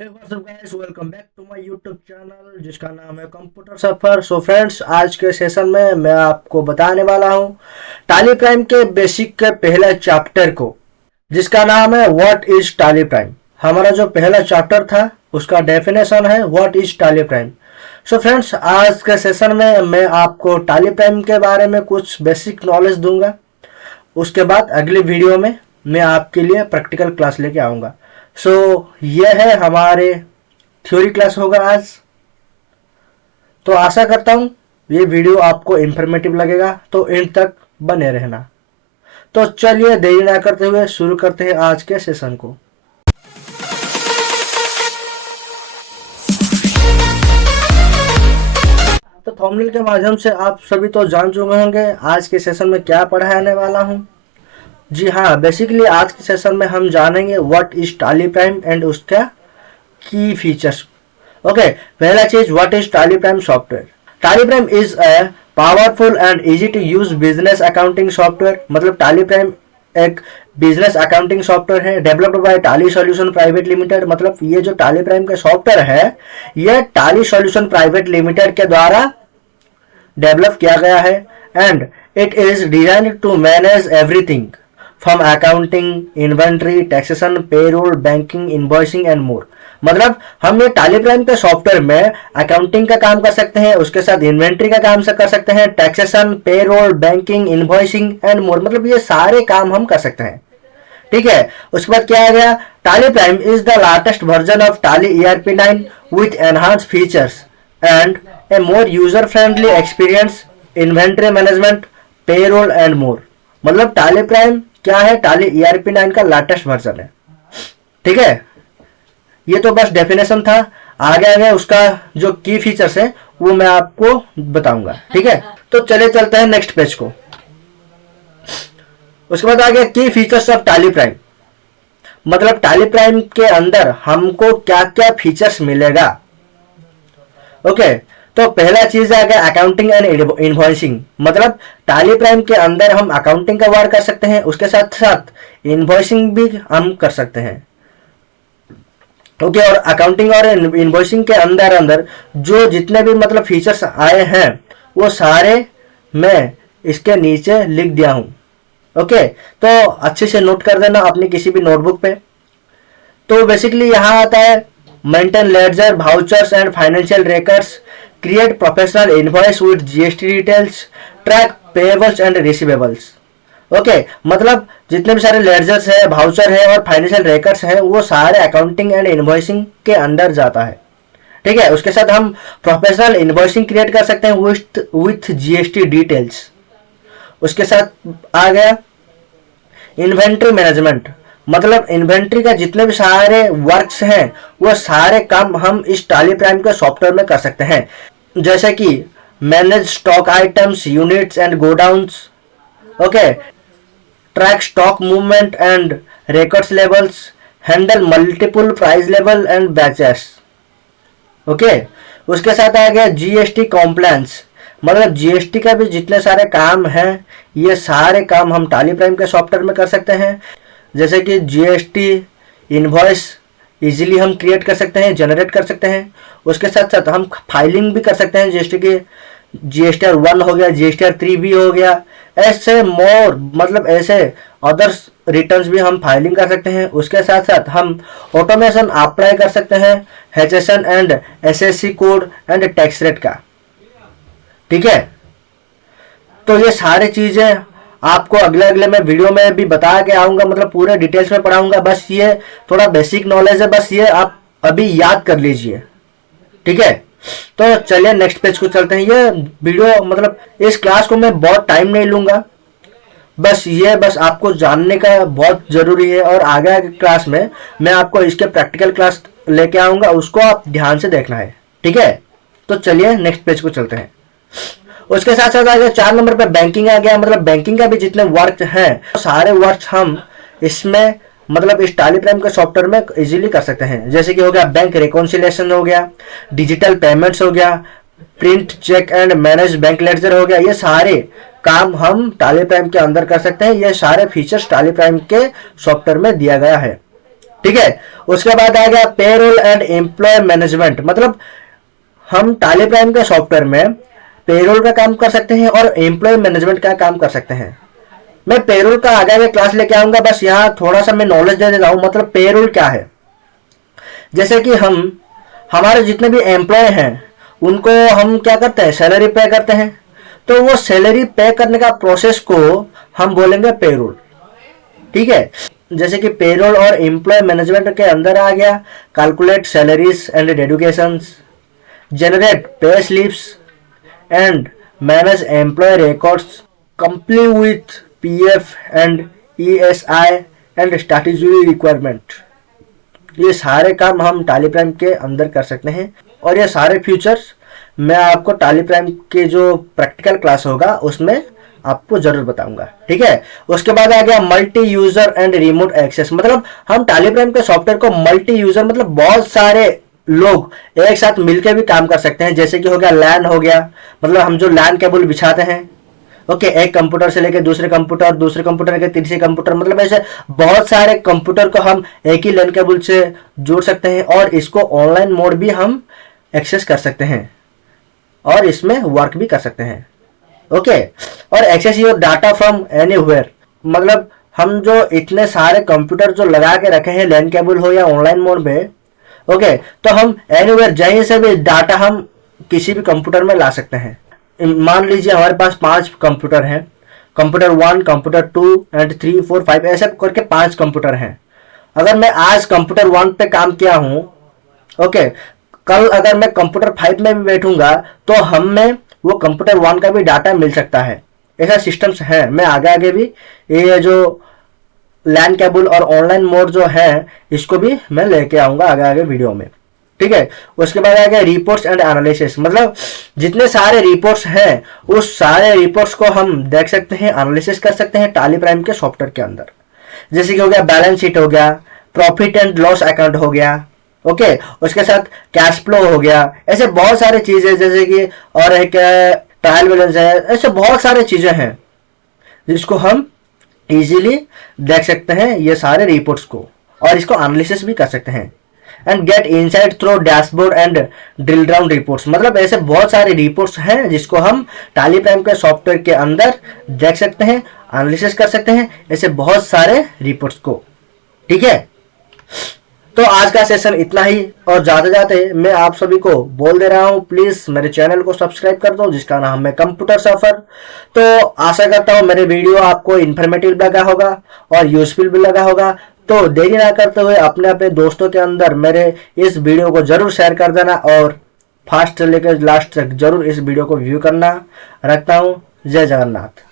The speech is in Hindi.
Hey, what's up guys? Welcome back to my YouTube channel जिसका नाम है कंप्यूटर सफर। सो फ्रेंड्स, आज के सेशन में मैं आपको बताने वाला हूँ टाली प्राइम के बेसिक के पहले चैप्टर को, जिसका नाम है व्हाट इज टाली प्राइम। हमारा जो पहला चैप्टर था उसका डेफिनेशन है what is Tally prime. So friends, आज के सेशन में मैं आपको टाली प्राइम के बारे में कुछ बेसिक नॉलेज दूंगा। उसके बाद अगली वीडियो में मैं आपके लिए प्रैक्टिकल क्लास लेके आऊँगा। सो यह है हमारे थ्योरी क्लास होगा आज। तो आशा करता हूँ ये वीडियो आपको इंफॉर्मेटिव लगेगा, तो एंड तक बने रहना। तो चलिए देरी ना करते हुए शुरू करते हैं आज के सेशन को। तो थंबनेल के माध्यम से आप सभी तो जान चुके होंगे आज के सेशन में क्या पढ़ाने वाला हूँ। जी हाँ, बेसिकली आज के सेशन में हम जानेंगे what is Tally Prime and उसका की फीचर्स। ओके, पहला चीज what is Tally Prime software. Tally Prime is a powerful and easy to use business accounting software. मतलब टाली प्राइम एक बिजनेस अकाउंटिंग सॉफ्टवेयर है developed by Tally solution private limited. मतलब ये जो टाली प्राइम का सॉफ्टवेयर है ये टाली सॉल्यूशन प्राइवेट लिमिटेड के द्वारा डेवलप किया गया है and it is designed to manage everything from accounting, inventory, taxation, payroll, banking, invoicing and more. मतलब हम ये टाली प्राइम के सॉफ्टवेयर में अकाउंटिंग का काम कर सकते हैं, उसके साथ इन्वेंट्री का काम कर सकते हैं, taxation, payroll, banking, invoicing and more. मतलब ये सारे काम हम कर सकते हैं। ठीक है, उसके बाद क्या आ गया, टाली Prime is the latest version of टाली ERP9 with enhance features and A more user friendly experience, inventory management, payroll and more. मतलब टाली प्राइम क्या है, टाली ERP9 का लेटेस्ट वर्जन है। ठीक है, ये तो बस डेफिनेशन था। आगे उसका जो की फीचर्स है वो मैं आपको बताऊंगा। ठीक है, तो चले चलते हैं नेक्स्ट पेज को। उसके बाद आ गया की फीचर्स ऑफ टाली प्राइम। मतलब टाली प्राइम के अंदर हमको क्या क्या फीचर्स मिलेगा। ओके, तो पहला चीज आ गया अकाउंटिंग एंड इनवॉइसिंग। मतलब टाली प्राइम के अंदर हम अकाउंटिंग का वर्क कर सकते हैं, उसके साथ साथ इनवॉइसिंग भी हम कर सकते हैं। ओके, और अकाउंटिंग और इनवॉइसिंग के अंदर अंदर जो जितने भी मतलब फीचर्स आए हैं वो सारे मैं इसके नीचे लिख दिया हूं। ओके, तो अच्छे से नोट कर देना अपनी किसी भी नोटबुक पे। तो बेसिकली यहाँ आता है maintain ledger, vouchers and financial records, create professional invoice with GST details, track payables and receivables. Okay, मतलब जितने भी सारे लेजर्स है, वाउचर है और फाइनेंशियल रिकॉर्ड्स है वो सारे अकाउंटिंग एंड इनवॉइसिंग के अंदर जाता है। ठीक है, उसके साथ हम प्रोफेशनल इनवॉइसिंग क्रिएट कर सकते हैं विथ GST डिटेल्स। उसके साथ आ गया इन्वेंट्री मैनेजमेंट। मतलब इन्वेंट्री का जितने भी सारे वर्क्स हैं वो सारे काम हम इस टाली प्राइम के सॉफ्टवेयर में कर सकते हैं। जैसे कि manage stock items, units and godowns. Okay, track stock movement and records levels, handle multiple price level and batches. Okay, उसके साथ आ गया GST कॉम्प्लायंस। मतलब GST का भी जितने सारे काम हैं ये सारे काम हम टाली प्राइम के सॉफ्टवेयर में कर सकते हैं। जैसे कि GST इनवॉइस इजीली हम क्रिएट कर सकते हैं, जनरेट कर सकते हैं। उसके साथ साथ हम फाइलिंग भी कर सकते हैं, जैसे कि GSTR 1 हो गया, GSTR 3 भी हो गया, ऐसे मोर। मतलब ऐसे अदर्स रिटर्न्स भी हम फाइलिंग कर सकते हैं। उसके साथ साथ हम ऑटोमेशन अप्लाई कर सकते हैं HSN and SSC code and tax rate का। ठीक है, तो ये सारे चीजें आपको अगले मैं वीडियो में भी बता के आऊंगा। मतलब पूरे डिटेल्स में पढ़ाऊंगा। बस ये थोड़ा बेसिक नॉलेज है, बस ये आप अभी याद कर लीजिए। ठीक है, तो चलिए नेक्स्ट पेज को चलते हैं। ये वीडियो मतलब इस क्लास को मैं बहुत टाइम नहीं लूंगा, बस आपको जानने का बहुत जरूरी है। और आगे क्लास में मैं आपको इसके प्रैक्टिकल क्लास लेके आऊंगा, उसको आप ध्यान से देखना है। ठीक है, तो चलिए नेक्स्ट पेज को चलते हैं। उसके साथ साथ आ गया 4 नंबर पे बैंकिंग आ गया। मतलब बैंकिंग का भी जितने वर्क हैं सारे वर्क हम इसमें मतलब इस टाली प्राइम के सॉफ्टवेयर में इजीली कर सकते हैं। जैसे कि हो गया बैंक रिकॉन्सिलिएशन हो गया, डिजिटल पेमेंट्स हो गया, print cheque and manage bank ledger हो गया। ये सारे काम हम टाली प्राइम के अंदर कर सकते हैं। ये सारे फीचर्स टाली प्राइम के सॉफ्टवेयर में दिया गया है। ठीक है। उसके बाद आ गया पेरोल एंड एम्प्लॉय मैनेजमेंट, मतलब हम टैली प्राइम के सॉफ्टवेयर में पेरोल का काम कर सकते हैं और एम्प्लॉय मैनेजमेंट का काम कर सकते हैं। मैं पेरोल का आगे आगे क्लास लेके आऊंगा, बस यहाँ थोड़ा सा मैं नॉलेज दे देता हूँ। मतलब पेरोल क्या है, जैसे कि हम हमारे जितने भी एम्प्लॉय हैं उनको हम क्या करते हैं, सैलरी पे करते हैं। तो वो सैलरी पे करने का प्रोसेस को हम बोलेंगे पेरोल। ठीक है। जैसे कि पेरोल और एम्प्लॉय मैनेजमेंट के अंदर आ गया calculate salaries and dedications, generate pay slips and manage employee records, comply with PF and ESI and statutory requirement। ये सारे काम हम टैली प्राइम के अंदर कर सकते हैं और ये सारे फीचर्स मैं आपको टैली प्राइम के जो प्रैक्टिकल क्लास होगा उसमें आपको जरूर बताऊंगा। ठीक है। उसके बाद आ गया multi user and remote access, मतलब हम टैली प्राइम के सॉफ्टवेयर को मल्टी यूजर मतलब बहुत सारे लोग एक साथ मिलकर भी काम कर सकते हैं। जैसे कि हो गया लैन हो गया, मतलब हम जो लैन केबल बिछाते हैं, ओके, एक कंप्यूटर से लेकर दूसरे कंप्यूटर, दूसरे कंप्यूटर के तीसरे कंप्यूटर, मतलब ऐसे बहुत सारे कंप्यूटर को हम एक ही लैन केबल से जोड़ सकते हैं और इसको ऑनलाइन मोड भी हम एक्सेस कर सकते हैं और इसमें वर्क भी कर सकते हैं। ओके। और access your data from anywhere, मतलब हम जो इतने सारे कंप्यूटर जो लगा के रखे हैं लैन केबल हो या ऑनलाइन मोड में, ओके, तो हम एनीवेयर कहीं से भी डाटा हम किसी भी कंप्यूटर में ला सकते हैं। मान लीजिए हमारे पास 5 कंप्यूटर हैं, कंप्यूटर 1, कंप्यूटर 2 एंड 3, 4, 5 ऐसे करके 5 कंप्यूटर हैं। अगर मैं आज कंप्यूटर 1 पे काम किया हूं, ओके, कल अगर मैं कंप्यूटर 5 में भी बैठूंगा तो हमें वो कंप्यूटर 1 का भी डाटा मिल सकता है। ऐसा सिस्टम्स है। मैं आगे आगे भी ये जो लैन केबल और ऑनलाइन मोड जो है इसको भी मैं लेके आऊंगा आगे आगे वीडियो में। ठीक है। उसके बाद आ गया रिपोर्ट्स एंड एनालिसिस, मतलब जितने सारे रिपोर्ट्स हैं उस सारे रिपोर्ट्स को हम देख सकते हैं, एनालिसिस कर सकते हैं टैली प्राइम के सॉफ्टवेयर के अंदर। जैसे कि हो गया बैलेंस शीट हो गया, प्रॉफिट एंड लॉस अकाउंट हो गया, ओके, उसके साथ कैश फ्लो हो गया, ऐसे बहुत सारे चीजें, जैसे कि और एक ट्रायल बैलेंस है, ऐसे बहुत सारे चीजें हैं जिसको हम इजीली देख सकते हैं ये सारे रिपोर्ट्स को, और इसको एनालिसिस भी कर सकते हैं। And get insight through dashboard and drill down reports, मतलब ऐसे बहुत सारे रिपोर्ट्स हैं जिसको हम टैली प्राइम के सॉफ्टवेयर के अंदर देख सकते हैं, एनालिसिस कर सकते हैं, ऐसे बहुत सारे रिपोर्ट्स को। ठीक है। तो आज का सेशन इतना ही, और जाते जाते मैं आप सभी को बोल दे रहा हूं प्लीज मेरे चैनल को सब्सक्राइब कर दो जिसका नाम है कंप्यूटर सफर। तो आशा करता हूं मेरे वीडियो आपको इन्फॉर्मेटिव लगा होगा और यूजफुल भी लगा होगा। तो देरी ना करते हुए अपने अपने दोस्तों के अंदर मेरे इस वीडियो को जरूर शेयर कर देना और फर्स्ट से लेकर लास्ट तक जरूर इस वीडियो को व्यू करना। रखता हूं। जय जगन्नाथ।